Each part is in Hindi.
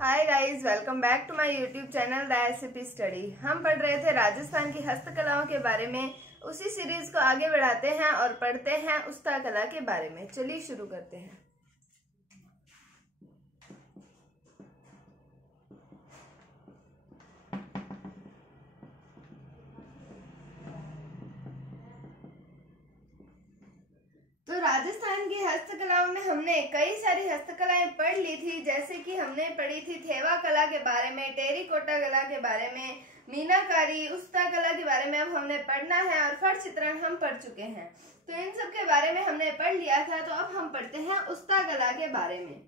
Hi guys, welcome back to my YouTube channel the SCP study. हम पढ़ रहे थे राजस्थान की हस्तकलाओं के बारे में। उसी सीरीज को आगे बढ़ाते हैं और पढ़ते हैं उस्ता कला के बारे में। चलिए शुरू करते हैं। तो राजस्थान की हस्तकलाओं में हमने कई सारी हस्तकलाएं पढ़ ली थी, जैसे कि हमने पढ़ी थी थेवा कला के बारे में, टेरिकोटा कला के बारे में, मीनाकारी, उस्ता कला के बारे में अब हमने पढ़ना है, और फट चित्रण हम पढ़ चुके हैं। तो इन सब के बारे में हमने पढ़ लिया था। तो अब हम पढ़ते हैं उस्ता कला के बारे में।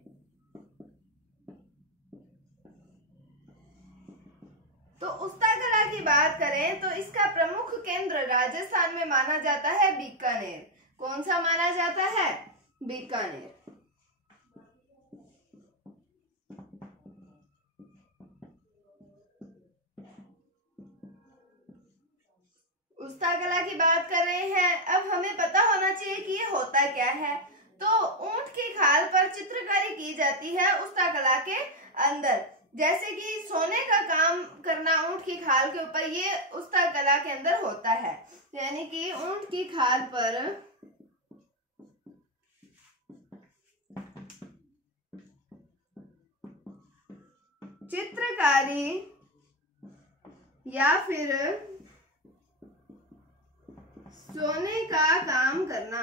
तो उस्ता कला की बात करें तो इसका प्रमुख केंद्र राजस्थान में माना जाता है बीकानेर। कौन सा माना जाता है? बीकानेर। उस्ता कला की बात कर रहे हैं। अब हमें पता होना चाहिए कि ये होता क्या है। तो ऊंट की खाल पर चित्रकारी की जाती है उस्ता कला के अंदर। जैसे कि सोने का काम करना ऊंट की खाल के ऊपर, ये उस्ता कला के अंदर होता है। यानी कि ऊंट की खाल पर चित्रकारी या फिर सोने का काम करना,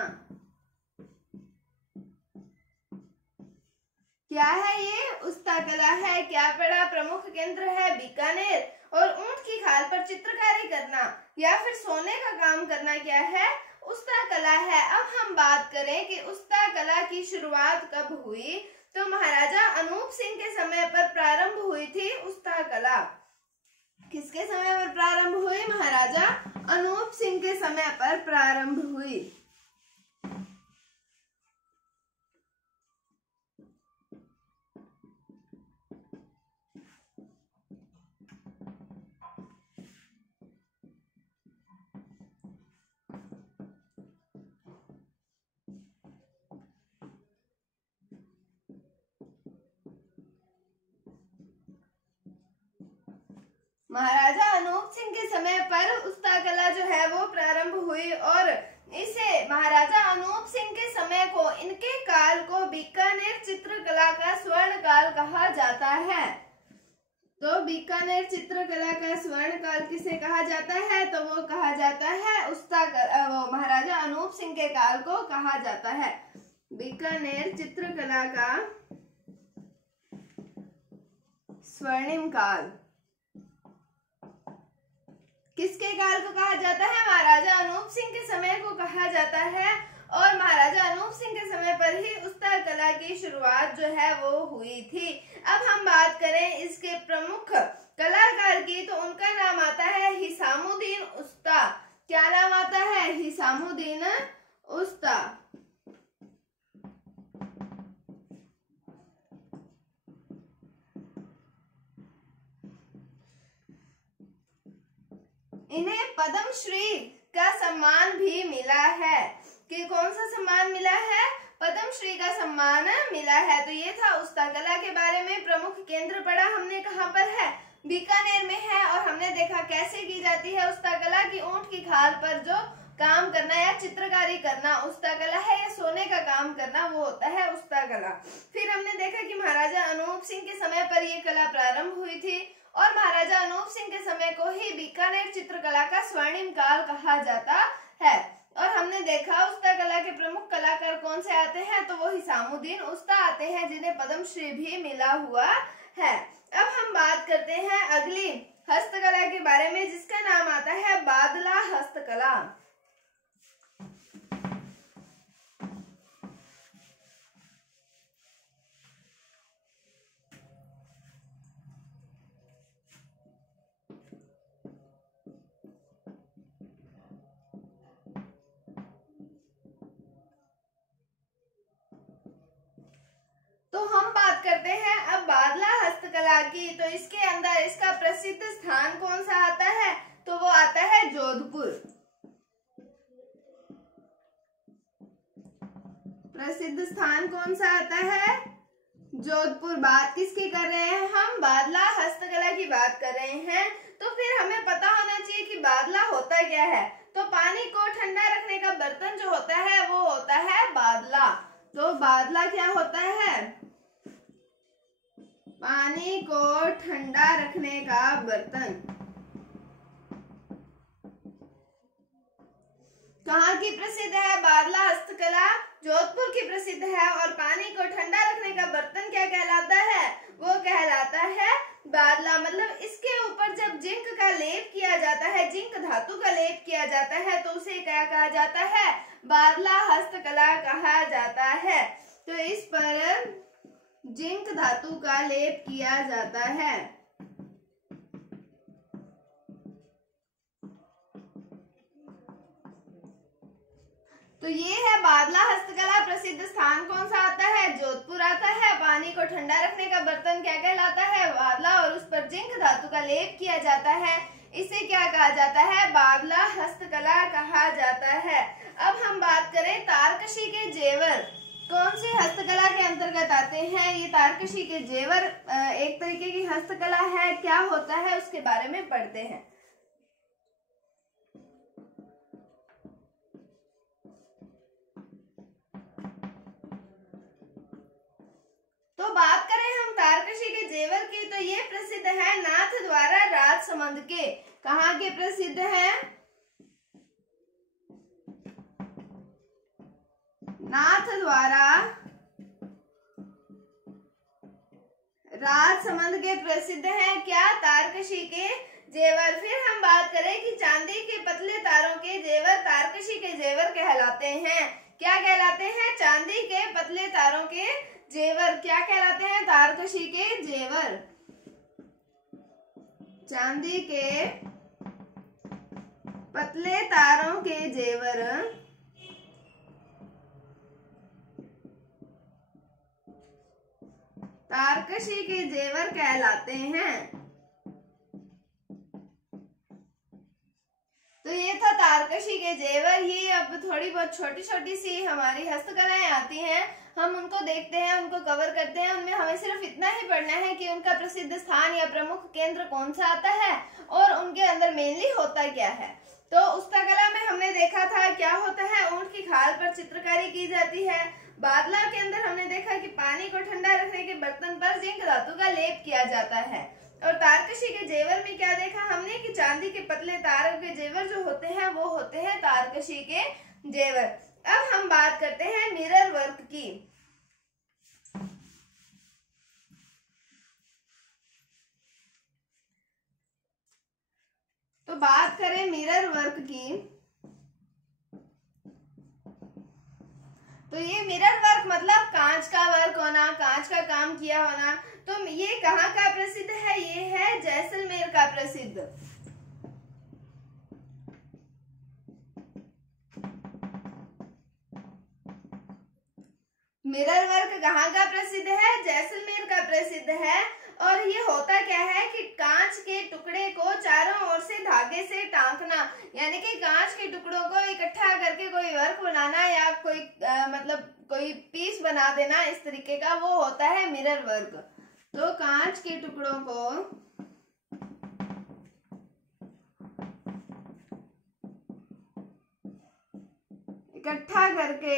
क्या है ये? उस्ता कला है। क्या पड़ा? प्रमुख केंद्र है बीकानेर। और ऊंट की खाल पर चित्रकारी करना या फिर सोने का काम करना क्या है? उस्ता कला है। अब हम बात करें कि उस्ता कला की शुरुआत कब हुई, तो महाराजा अनूप सिंह के समय पर प्रारंभ हुई थी उस्ता कला। किसके समय पर प्रारंभ हुई? महाराजा अनूप सिंह के समय पर प्रारंभ हुई। महाराजा अनूप सिंह के समय पर उस्ता कला जो है वो प्रारंभ हुई, और इसे महाराजा अनूप सिंह के समय को, इनके काल को बीकानेर चित्रकला का स्वर्ण काल कहा जाता है। तो बीकानेर चित्रकला का स्वर्ण काल किसे कहा जाता है? तो वो कहा जाता है वो महाराजा अनूप सिंह के काल को कहा जाता है बीकानेर चित्रकला का स्वर्णिम काल। किसके काल को कहा जाता है? महाराजा अनूप सिंह के समय को कहा जाता है। और महाराजा अनूप सिंह के समय पर ही उस्ता कला की शुरुआत जो है वो हुई थी। अब हम बात करें इसके प्रमुख कलाकार की, तो उनका नाम आता है हिसामुद्दीन उस्ता। क्या नाम आता है? हिसामुद्दीन उस्ता। इन्हें पद्मश्री का सम्मान भी मिला है। कि कौन सा सम्मान मिला है? पद्मश्री का सम्मान मिला है। तो ये था उस्ता कला के बारे में। प्रमुख केंद्र पड़ा हमने कहाँ पर है? बीकानेर में है। और हमने देखा कैसे की जाती है उस्ता कला की ऊंट की खाल पर जो काम करना या चित्रकारी करना उस्ता कला है, या सोने का काम करना वो होता है उस्ता कला। फिर हमने देखा कि महाराजा अनूप सिंह के समय पर यह कला प्रारंभ हुई थी, और महाराजा अनूप सिंह के समय को ही बीकानेर चित्रकला का स्वर्णिम काल कहा जाता है। और हमने देखा उस्ता कला के प्रमुख कलाकार कौन से आते हैं, तो वो हिसामुद्दीन उस्ता आते हैं, जिन्हें पद्मश्री भी मिला हुआ है। अब हम बात करते हैं अगली हस्तकला के बारे में, जिसका नाम आता है बादला हस्तकला। तो हम बात करते हैं अब बादला हस्तकला की। तो इसके अंदर इसका प्रसिद्ध स्थान कौन सा आता है? तो वो आता है जोधपुर। प्रसिद्ध स्थान कौन सा आता है? जोधपुर। बात किसकी कर रहे हैं हम? बादला हस्तकला की बात कर रहे हैं। तो फिर हमें पता होना चाहिए कि बादला होता क्या है। तो पानी को ठंडा रखने का बर्तन जो होता है वो होता है बादला। तो बादला क्या होता है? पानी को ठंडा रखने का बर्तन। कहाँ की प्रसिद्ध है बादला हस्तकला? जोधपुर की प्रसिद्ध है। और पानी को ठंडा रखने का बर्तन क्या कहलाता है? वो कहलाता है बादला। मतलब इसके ऊपर जब जिंक का लेप किया जाता है, जिंक धातु का लेप किया जाता है, तो उसे क्या कहा जाता है? बादला हस्तकला कहा जाता है। तो इस पर जिंक धातु का लेप किया जाता है। तो ये है बादला हस्तकला। प्रसिद्ध स्थान कौन सा आता है? जोधपुर आता है। पानी को ठंडा रखने का बर्तन क्या कहलाता है? बादला। और उस पर जिंक धातु का लेप किया जाता है, इसे क्या कहा जाता है? बादला हस्तकला कहा जाता है। अब हम बात करें तारकशी के जेवर कौन सी हस्तकला के अंतर्गत आते हैं? ये तारकशी के जेवर एक तरीके की हस्तकला है। क्या होता है उसके बारे में पढ़ते हैं। तो बात करें हम तारकशी के जेवर की, तो ये प्रसिद्ध है नाथद्वारा राजसमंद के। कहाँ के प्रसिद्ध हैं? नाथद्वारा राजसमंद के प्रसिद्ध हैं क्या? तारकशी के जेवर। फिर हम बात करें कि चांदी के पतले तारों के जेवर तारकशी के जेवर कहलाते हैं। क्या कहलाते हैं? चांदी के पतले तारों के जेवर क्या कहलाते हैं? तारकशी के जेवर। चांदी के पतले तारों के जेवर तारकशी के जेवर कहलाते हैं। तो ये था तारकशी के जेवर। ये अब थोड़ी बहुत छोटी छोटी सी हमारी हस्तकलाएं आती हैं, हम उनको देखते हैं, उनको कवर करते हैं। उनमें हमें सिर्फ इतना ही पढ़ना है कि उनका प्रसिद्ध स्थान या प्रमुख केंद्र कौन सा आता है और उनके अंदर मेनली होता क्या है। तो हस्तकला में हमने देखा था क्या होता है, ऊंट की खाल पर चित्रकारी की जाती है। बादला के अंदर हमने देखा कि पानी को ठंडा रखने के बर्तन पर जिंक धातु का लेप किया जाता है। और तारकशी के जेवर में क्या देखा हमने कि चांदी के पतले तारों के जेवर जो होते हैं वो होते हैं तारकशी के जेवर। अब हम बात करते हैं मिरर वर्क की। तो बात करें मिरर वर्क की, तो ये मिरर वर्क मतलब कांच का वर्क होना, कांच का काम किया होना। तो ये कहाँ का प्रसिद्ध है? ये है जैसलमेर का प्रसिद्ध। मिरर वर्क कहाँ का प्रसिद्ध है? जैसलमेर का प्रसिद्ध है। और ये होता क्या है कि कांच के टुकड़े को चारों ओर से धागे से टांकना, यानी कि कांच के टुकड़ों को इकट्ठा करके कोई वर्क बनाना या कोई मतलब कोई पीस बना देना, इस तरीके का वो होता है मिरर वर्क। तो कांच के टुकड़ों को इकट्ठा करके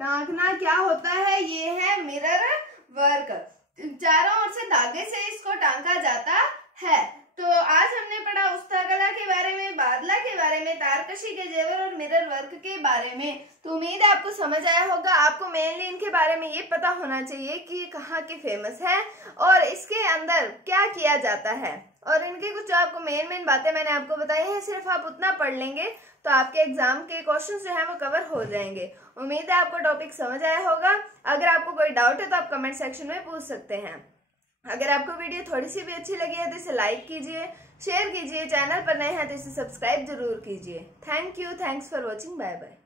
टांकना क्या होता है? ये है मिरर वर्क। चारों ओर से धागे से इसको टांका जाता है। तो आज हमने पढ़ा हस्तकला के बारे में, बादला के बारे में, तारकशी के जेवर और मिरर वर्क के बारे में। तो उम्मीद है आपको समझ आया होगा। आपको मेनली इनके बारे में ये पता होना चाहिए कि ये कहाँ के फेमस है और इसके अंदर क्या किया जाता है। और इनकी कुछ आपको मेन बातें मैंने आपको बताई हैं, सिर्फ आप उतना पढ़ लेंगे तो आपके एग्जाम के क्वेश्चंस जो है वो कवर हो जाएंगे। उम्मीद है आपको टॉपिक समझ आया होगा। अगर आपको कोई डाउट है तो आप कमेंट सेक्शन में पूछ सकते हैं। अगर आपको वीडियो थोड़ी सी भी अच्छी लगी है तो इसे लाइक कीजिए, शेयर कीजिए, चैनल पर नए हैं तो इसे सब्सक्राइब जरूर कीजिए। Thank you, thanks for watching, bye bye.